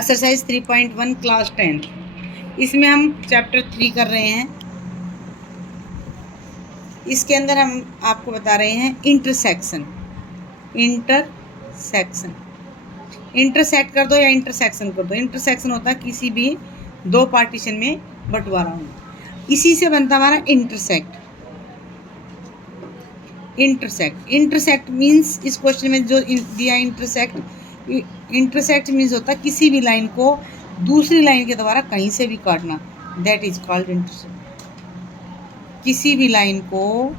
Exercise 3.1 class 10। इसमें हम chapter 3 कर रहे हैं। इसके अंदर हम आपको बता रहे हैं इंटरसेक्शन। इंटरसेक्ट कर दो या इंटरसेक्शन कर दो। इंटरसेक्शन होता है किसी भी दो पार्टीशन में बंटवारा होना, इसी से बनता हमारा इंटरसेक्ट। इंटरसेक्ट मीन्स इस क्वेश्चन में जो दिया इंटरसेक्ट मीन्स होता है किसी भी लाइन को दूसरी लाइन के द्वारा कहीं से भी काटना, दैट इज कॉल्ड इंटरसेक्ट। किसी भी लाइन को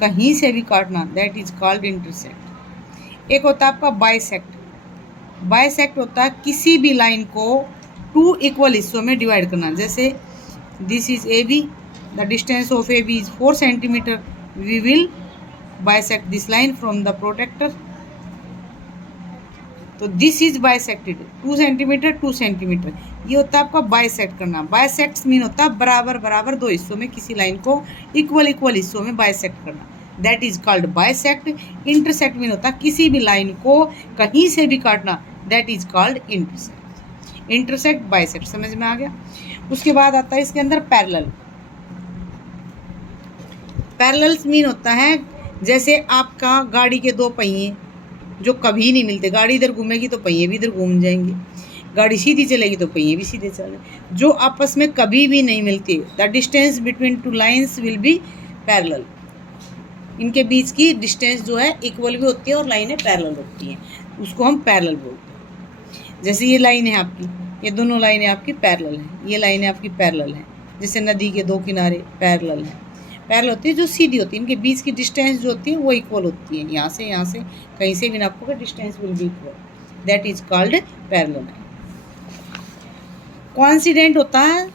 कहीं से भी काटना, दैट इज कॉल्ड इंटरसेक्ट। एक होता है आपका बाइसेक्ट। बाइसेक्ट होता है किसी भी लाइन को 2 इक्वल हिस्सों में डिवाइड करना। जैसे this is A B, the distance of A B is 4 centimetre, we will bisect this line from the protractor. तो this is bisected 2 centimetre 2 centimetre, ये होता है आपका बाइसेक्ट करना। बाइसेक्ट मीन होता है बराबर बराबर दो हिस्सों में किसी लाइन को इक्वल हिस्सों में बाइसेक्ट करना, that is called bisect. Intersect mean होता है किसी भी लाइन को कहीं से भी काटना, that is called intersect. Intersect bisect समझ में आ गया। उसके बाद आता है इसके अंदर पैरेलल। पैरेलल्स मीन होता है जैसे आपका गाड़ी के दो पहिए जो कभी नहीं मिलते, गाड़ी इधर घूमेगी तो पहिए भी इधर घूम जाएंगे, गाड़ी सीधी चलेगी तो पहिए भी सीधे चलेंगे, जो आपस में कभी भी नहीं मिलती। The distance between two lines will be parallel. इनके बीच की डिस्टेंस जो है इक्वल भी होती है और लाइनें पैरेलल होती हैं, उसको हम पैरेलल बोलते हैं। जैसे ये लाइन है आपकी, ये दोनों लाइनें आपकी पैरेलल हैं, ये लाइनें आपकी पैरेलल हैं। जैसे नदी के दो किनारे पैरेलल हैं, पैरेलल होती है जो सीधी होती है, इनके बीच की डिस्टेंस जो होती है वो इक्वल होती है। यहाँ से कहीं से भी नापोगे distance will be equal, that is called parallel. Coincident होता है,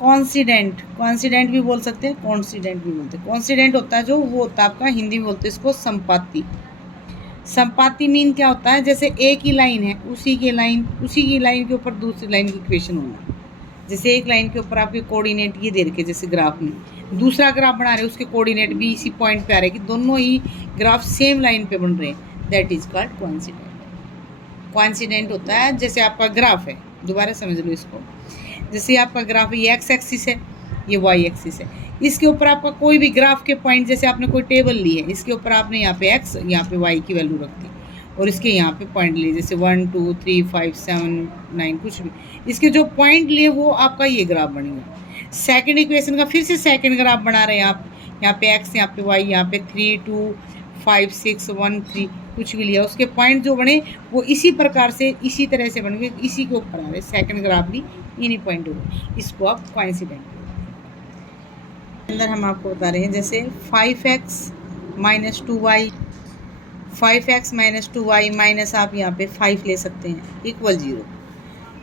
कोइंसिडेंट भी बोल सकते हैं, कोइंसिडेंट भी बोलते हैं। कोइंसिडेंट होता है जो वो होता है आपका, हिंदी में बोलते हैं इसको संपाती। संपाती मीन क्या होता है, जैसे एक ही लाइन है उसी की लाइन के ऊपर दूसरी लाइन की इक्वेशन होना। जैसे एक लाइन के ऊपर आपके कोऑर्डिनेट ये दे रखे, जैसे ग्राफ में दूसरा ग्राफ बना रहे उसके कोऑर्डिनेट भी इसी पॉइंट पे आ रहे कि दोनों ही ग्राफ सेम लाइन पे बन रहे हैं, that is called coincident. Coincident होता है जैसे आपका ग्राफ है, दोबारा समझ लो इसको, जैसे आपका ग्राफ है, ये एक्स एक्सिस है, ये वाई एक्सिस है, इसके ऊपर आपका कोई भी ग्राफ के पॉइंट, जैसे आपने कोई टेबल ली है, इसके ऊपर आपने यहाँ पे एक्स यहाँ पे वाई की वैल्यू रख दी और इसके यहाँ पे पॉइंट लिए, जैसे 1 2 3 5 7 9 कुछ भी, इसके जो पॉइंट लिए वो आपका ये ग्राफ बनेगा। सेकंड इक्वेशन का फिर से सेकंड ग्राफ बना रहे हैं आप, यहाँ पे एक्स, यहाँ पे वाई, यहाँ पे 3 2 5 6 1 3 कुछ भी लिया, उसके पॉइंट जो बने वो इसी प्रकार से इसी तरह से बन गए, इसी के ऊपर आ रहे, सेकंड ग्राफ भी इन्हीं पॉइंट हो, इसको आप कोइंसिडेंट अंदर हम आपको बता रहे हैं। जैसे 5x minus 2y, 5x minus 2y minus आप यहाँ पे 5 ले सकते हैं इक्वल 0,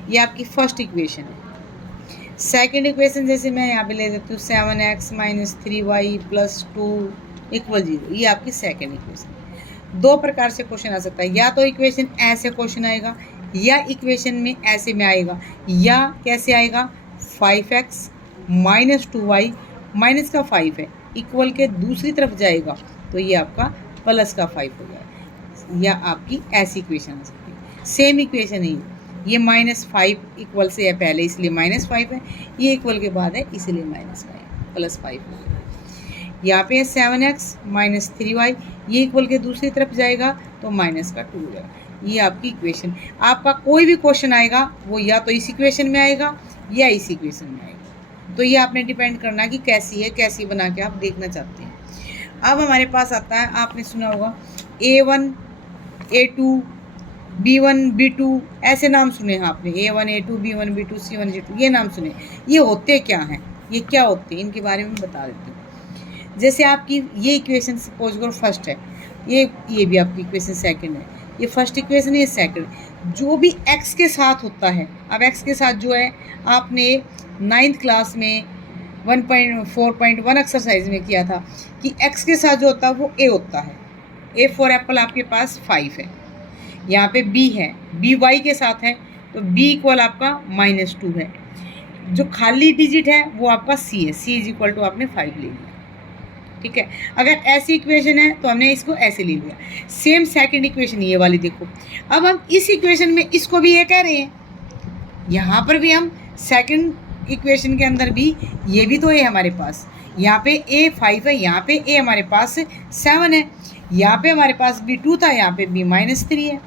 ये आपकी फर्स्ट इक्वेशन है। सेकंड इक्वेशन जैसे मैं यहाँ पे ले देती हूँ 7x minus 3y plus 2 equal 0, ये आपकी सेकंड इक्वेशन। दो प्रकार से क्वेश्चन आ सकता है, या तो इक्वेशन ऐसे क्वेश्चन आएगा या इक्वेशन में ऐसे में आएगा, या कैसे आएगा 5x माइनस 2y माइनस का 5 है इक्वल के दूसरी तरफ जाएगा तो ये आपका प्लस का 5 हो जाएगा, या आपकी ऐसी इक्वेशन आ सकती है। सेम इक्वेशन है ये -5 इक्वल से है पहले इसलिए -5 है, ये इक्वल के बाद है इसलिए -5 प्लस 5 हो गया। यहाँ पे 7x माइनस 3y, ये इक्वल के दूसरी तरफ जाएगा तो माइनस का 2 हो जाएगा, ये आपकी इक्वेशन। आपका कोई भी क्वेश्चन आएगा वो या तो इस इक्वेशन में आएगा या इस इक्वेशन में आएगा, तो ये आपने डिपेंड करना कि कैसी है, कैसी बना के आप देखना चाहते हैं। अब हमारे पास आता है, आपने सुना होगा A1 A2 B1 B2, ऐसे नाम सुने हैं आपने, A1 A2 B1 B2 C1 C2, ये नाम सुने। ये होते क्या हैं, ये क्या होते हैं, इनके बारे में बता देती हूँ। जैसे आपकी ये इक्वेशन सपोज करो फर्स्ट है, ये भी आपकी इक्वेशन सेकंड है, ये फर्स्ट इक्वेशन है, ये सेकंड। जो भी x के साथ होता है, अब x के साथ जो है आपने 9th क्लास में 1.4.1 एक्सरसाइज में किया था कि x के साथ जो होता है वो a होता है। A फॉर एप्पल आपके पास 5 है, यहाँ पे b है, b y के साथ है तो b इक्वल आपका -2 है। जो खाली डिजिट है वो आपका c है, c इज इक्वल टू आपने 5 ले लिया। ठीक है। अगर ऐसी इक्वेशन है तो हमने इसको ऐसे ले लिया। सेम सेकंड इक्वेशन ये वाली देखो, अब हम इस इक्वेशन में इसको भी ये कह रहे हैं, यहाँ पर भी हम सेकंड इक्वेशन के अंदर भी ये भी तो है हमारे पास, यहाँ पे a 5 है, यहाँ पे a हमारे पास 7 है, यहाँ पे हमारे पास b 2 था, यहाँ पे b -3 है,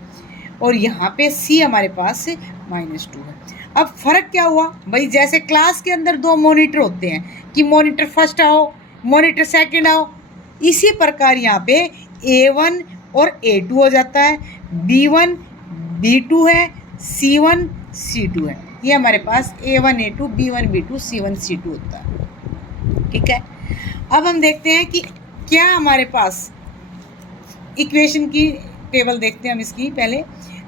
और यहाँ पे c हमारे पास -2 है। अब फ़र्क क्या हुआ भाई, जैसे क्लास के अंदर दो मॉनिटर होते हैं कि मॉनिटर फर्स्ट आओ, मॉनिटर सेकंड आओ, इसी प्रकार यहाँ पे A1 और A2 हो जाता है, B1 B2 है, C1 C2 है। ये हमारे पास A1 A2 B1 B2 C1 C2 होता है, ठीक है। अब हम देखते हैं कि क्या हमारे पास इक्वेशन की टेबल देखते हैं हम इसकी। पहले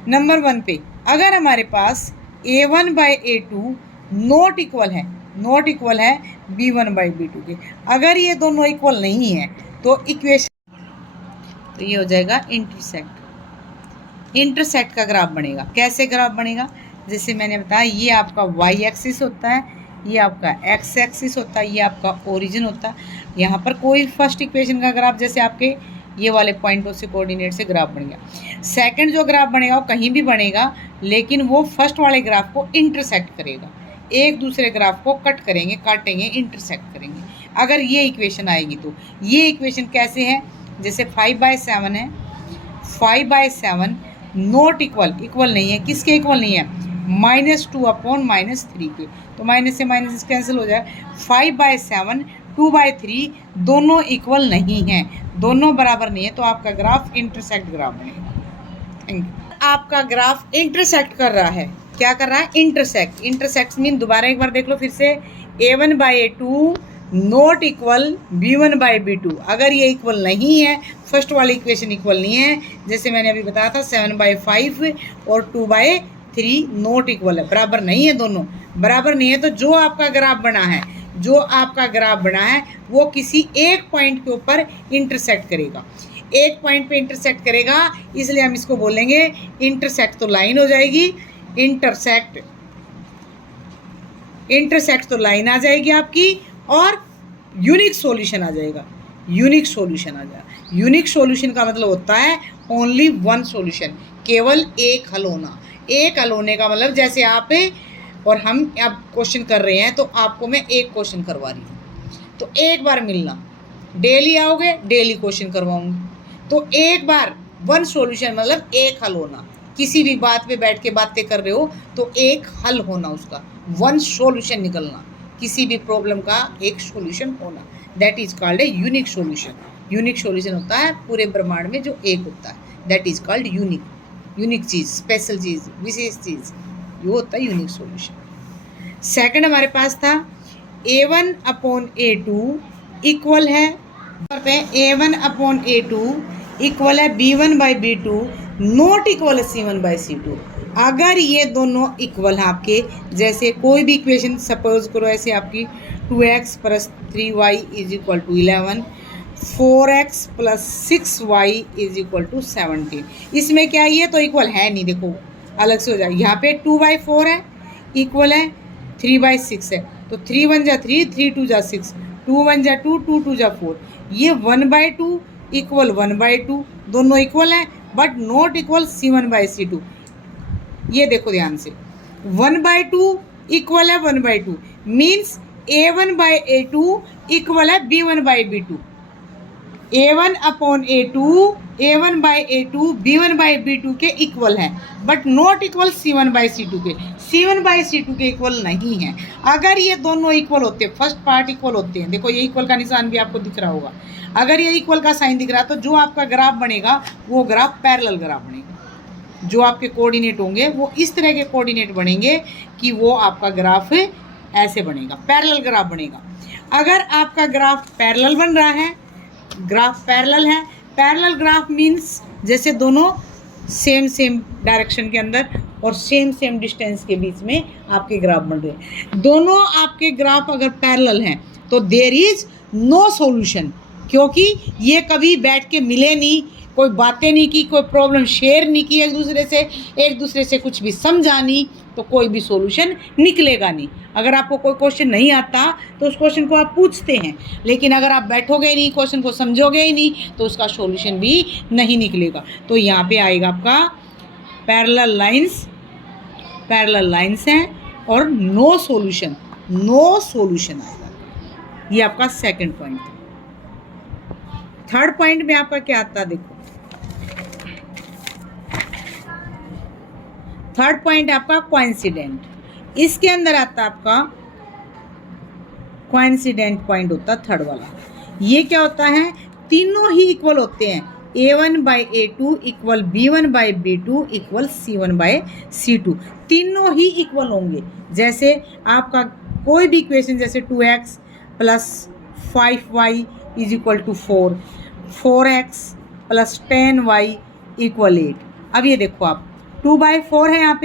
नंबर 1 पे अगर हमारे पास A1 by A2 not equal है B1 बाई B2 के, अगर ये दोनों इक्वल नहीं है तो इक्वेशन, तो ये हो जाएगा इंटरसेक्ट का ग्राफ बनेगा। कैसे ग्राफ बनेगा, जैसे मैंने बताया ये आपका y एक्सिस होता है, ये आपका x एक्सिस होता है, ये आपका ओरिजिन होता है। यहाँ पर कोई फर्स्ट इक्वेशन का ग्राफ जैसे आपके ये वाले पॉइंटों से कोऑर्डिनेट से ग्राफ बन गया। सेकंड जो ग्राफ बनेगा वो कहीं भी बनेगा, लेकिन वो फर्स्ट वाले ग्राफ को इंटरसेक्ट करेगा, एक दूसरे ग्राफ को काटेंगे इंटरसेक्ट करेंगे। अगर ये इक्वेशन आएगी तो ये इक्वेशन कैसे है, जैसे 5/7 है, 5/7 नॉट इक्वल नहीं है, किसके इक्वल नहीं है, -2/-3 के, तो माइनस से माइनस कैंसिल हो जाए। 5/7 2/3 दोनों इक्वल नहीं हैं, दोनों बराबर नहीं है, तो आपका ग्राफ इंटरसेक्ट ग्राफ बनेगा। Thank you. आपका ग्राफ इंटरसेक्ट कर रहा है, क्या कर रहा है, इंटरसेक्ट मीन, दोबारा एक बार देख लो फिर से, A1/A2 नॉट इक्वल B1/B2, अगर ये इक्वल नहीं है, फर्स्ट वाली इक्वेशन इक्वल नहीं है, जैसे मैंने अभी बताया था 7/5 और 2/3 नॉट इक्वल है, बराबर नहीं है, दोनों बराबर नहीं है, तो जो आपका ग्राफ बना है वो किसी एक पॉइंट के ऊपर इंटरसेक्ट करेगा, एक पॉइंट पे इंटरसेक्ट करेगा, इसलिए हम इसको बोलेंगे इंटरसेक्ट, तो लाइन हो जाएगी, इंटरसेक्ट तो लाइन आ जाएगी आपकी, और यूनिक सॉल्यूशन आ जाएगा। यूनिक सॉल्यूशन का मतलब होता है ओनली वन सॉल्यूशन, केवल एक हल होना। एक हल होने का मतलब जैसे आप और हम अब क्वेश्चन कर रहे हैं, तो आपको मैं एक क्वेश्चन करवा रही हूँ, तो एक बार मिलना, डेली आओगे डेली क्वेश्चन करवाऊंगी, तो एक बार वन सॉल्यूशन मतलब एक हल होना। किसी भी बात पे बैठ के बातें कर रहे हो तो एक हल होना, उसका वन सॉल्यूशन निकलना, किसी भी प्रॉब्लम का एक सॉल्यूशन होना, that is called a unique solution. Unique solution होता है पूरे ब्रह्मांड में जो एक होता है, दैट इज कॉल्ड यूनिक चीज़, स्पेशल चीज़, विशेष चीज़, ये होता है यूनिक सॉल्यूशन। सेकंड हमारे पास था A1/A2 इक्वल है, A1/A2 इक्वल है B1/B2 नॉट इक्वल है C1/C2। अगर ये दोनों इक्वल हैं आपके, जैसे कोई भी इक्वेशन सपोज करो ऐसे आपकी 2x + 3y = 11, 4x + 6y = 17, इसमें क्या ये तो इक्वल है नहीं, देखो अलग से हो जाए। यहाँ पे 2/4 है, इक्वल है 3/6 है, तो 3 1 जा 3, 3 2 जा 6, 2 1 जा 2, 2 2 जा 4। ये 1/2 इक्वल 1/2, दोनों इक्वल है बट नॉट इक्वल C1/C2। ये देखो ध्यान से, 1/2 इक्वल है 1/2 मीन्स A1/A2 इक्वल है B1/B2। A1/A2 B1/B2 के इक्वल है बट नॉट इक्वल C1/C2 के, C1/C2 के इक्वल नहीं है। अगर ये दोनों इक्वल होते हैं, फर्स्ट पार्ट इक्वल होते हैं, देखो ये इक्वल का निशान भी आपको दिख रहा होगा, अगर ये इक्वल का साइन दिख रहा है तो जो आपका ग्राफ बनेगा वो ग्राफ पैरेलल ग्राफ बनेगा। जो आपके कोऑर्डिनेट होंगे वो इस तरह के कोऑर्डिनेट बनेंगे कि वो आपका ग्राफ ऐसे बनेगा, पैरेलल ग्राफ बनेगा। अगर आपका ग्राफ पैरेलल बन रहा है, ग्राफ पैरेलल है, पैरेलल ग्राफ मीन्स जैसे दोनों सेम डायरेक्शन के अंदर और सेम डिस्टेंस के बीच में आपके ग्राफ बन रहे हैं। दोनों आपके ग्राफ अगर पैरेलल हैं तो देयर इज नो सॉल्यूशन, क्योंकि ये कभी बैठ के मिले नहीं, कोई बातें नहीं की, कोई प्रॉब्लम शेयर नहीं की एक दूसरे से कुछ भी समझा नहीं, तो कोई भी सॉल्यूशन निकलेगा नहीं। अगर आपको कोई क्वेश्चन नहीं आता तो उस क्वेश्चन को आप पूछते हैं, लेकिन अगर आप बैठोगे नहीं, क्वेश्चन को समझोगे ही नहीं, तो उसका सॉल्यूशन भी नहीं निकलेगा। तो यहाँ पे आएगा आपका पैरेलल लाइंस हैं और नो सॉल्यूशन आएगा। ये आपका सेकंड पॉइंट है। थर्ड पॉइंट में आपका क्या आता है, देखो थर्ड पॉइंट आपका कोइंसिडेंट। इसके अंदर आता है आपका कोइंसिडेंट पॉइंट होता है थर्ड वाला। ये क्या होता है, तीनों ही इक्वल होते हैं। A1/A2 equal B1/B2 equal C1/C2, तीनों ही इक्वल होंगे। जैसे आपका कोई भी इक्वेशन, जैसे 2x plus 5y is equal to 4, 4x plus 10y equal 8। अब ये देखो आप 2/4 है यहाँ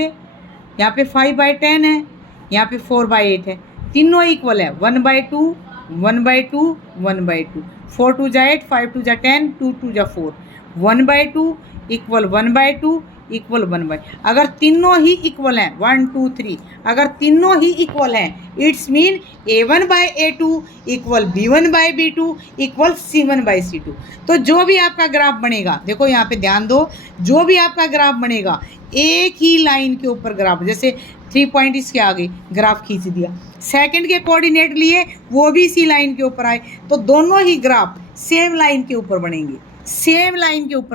पे 5/10 है, यहाँ पे 4/8 है, तीनों इक्वल है। 1/2 1/2 1/2, 4 2 जा 8, 5 2 जा 10, 2 2 जा 4, 1/2 इक्वल 1/2 इक्वल 1/, अगर तीनों ही इक्वल हैं 1 2 3, अगर तीनों ही इक्वल हैं it's mean A1/A2 equal B1/B2 equal C1/C2। तो जो भी आपका ग्राफ बनेगा, देखो यहाँ पे ध्यान दो, जो भी आपका ग्राफ बनेगा एक ही लाइन के ऊपर ग्राफ, जैसे 3 पॉइंट इसके आगे ग्राफ खींच दिया, सेकंड के कोऑर्डिनेट लिए वो भी इसी लाइन के ऊपर आए, तो दोनों ही ग्राफ सेम लाइन के ऊपर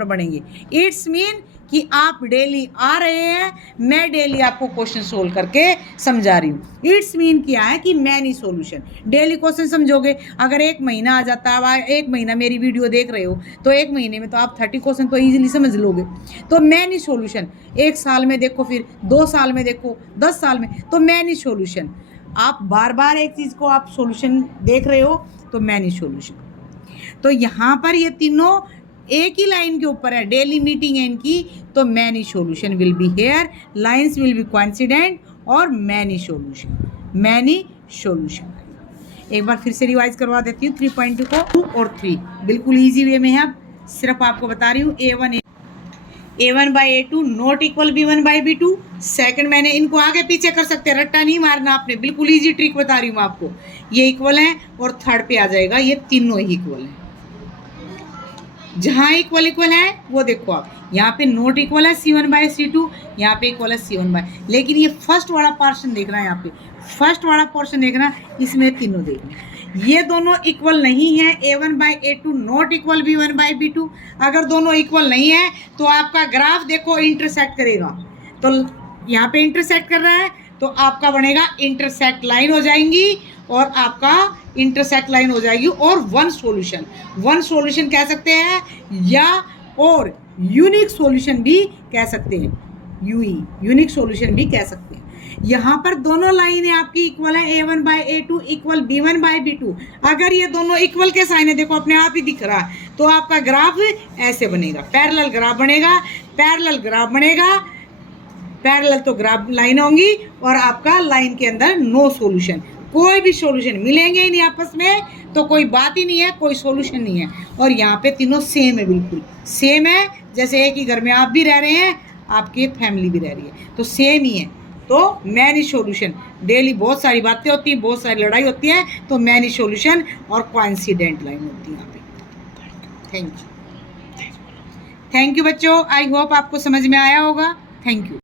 बनेंगे, इट्स मीन कि आप डेली आ रहे हैं, मैं डेली आपको क्वेश्चन सोल्व करके समझा रही हूँ। इट्स मीन क्या है कि मैनी सॉल्यूशन, डेली क्वेश्चन समझोगे। अगर एक महीना आ जाता है, एक महीना मेरी वीडियो देख रहे हो, तो एक महीने में तो आप 30 क्वेश्चन तो ईजिली समझ लोगे। तो मैनी सॉल्यूशन, एक साल में देखो, फिर 2 साल में देखो, 10 साल में, तो मैनी सॉल्यूशन। आप बार बार एक चीज़ को आप सॉल्यूशन देख रहे हो, तो मैनी सॉल्यूशन। तो यहाँ पर ये तीनों एक ही लाइन के ऊपर है, डेली मीटिंग है इनकी, तो many solution will be here, lines will be coincident और मैनी सॉल्यूशन। एक बार फिर से रिवाइज करवा देती हूँ 3.2 को, 2 और 3 बिल्कुल इजी वे में है। अब सिर्फ आपको बता रही हूँ A1/A2 not equal B1/B2। Second, मैंने इनको आगे पीछे कर सकते हैं, रट्टा नहीं मारना आपने, बिल्कुल इजी ट्रिक बता रही हूँ आपको। ये इक्वल है और थर्ड पे आ जाएगा, ये तीनों ही इक्वल है। जहाँ इक्वल है वो देखो आप, यहाँ पे नोट इक्वल है C1/C2, यहाँ पे इक्वल है C1/, लेकिन ये फर्स्ट वाला पोर्शन देखना है, यहाँ पे फर्स्ट वाला पोर्शन देखना, इसमें तीनों देखना, ये दोनों इक्वल नहीं है। A1/A2 not equal B1/B2। अगर दोनों इक्वल नहीं है तो आपका ग्राफ देखो इंटरसेक्ट करेगा, तो यहाँ पे इंटरसेक्ट कर रहा है, तो आपका बनेगा इंटरसेक्ट लाइन हो जाएंगी, और आपका इंटरसेक्ट लाइन हो जाएगी, और वन सॉल्यूशन कह सकते हैं, या और यूनिक सॉल्यूशन भी कह सकते हैं, यूनिक सॉल्यूशन भी कह सकते हैं। यहाँ पर दोनों लाइनें आपकी इक्वल है, A1/A2 इक्वल B1/B2। अगर ये दोनों इक्वल के साइन है, देखो अपने आप ही दिख रहा है, तो आपका ग्राफ ऐसे बनेगा, पैरेलल तो ग्राफ लाइन होंगी, और आपका लाइन के अंदर नो सॉल्यूशन, कोई भी सॉल्यूशन मिलेंगे ही नहीं आपस में, तो कोई बात ही नहीं है, कोई सॉल्यूशन नहीं है। और यहाँ पे तीनों सेम है, बिल्कुल सेम है, जैसे एक ही घर में आप भी रह रहे हैं, आपकी फैमिली भी रह रही है, तो सेम ही है। तो मैनी सॉल्यूशन, डेली बहुत सारी बातें होती हैं, बहुत सारी लड़ाई होती है, तो मैनी सॉल्यूशन और कोइंसिडेंट लाइन होती है यहाँ पे। थैंक यू बच्चों, आई होप आपको समझ में आया होगा। Thank you.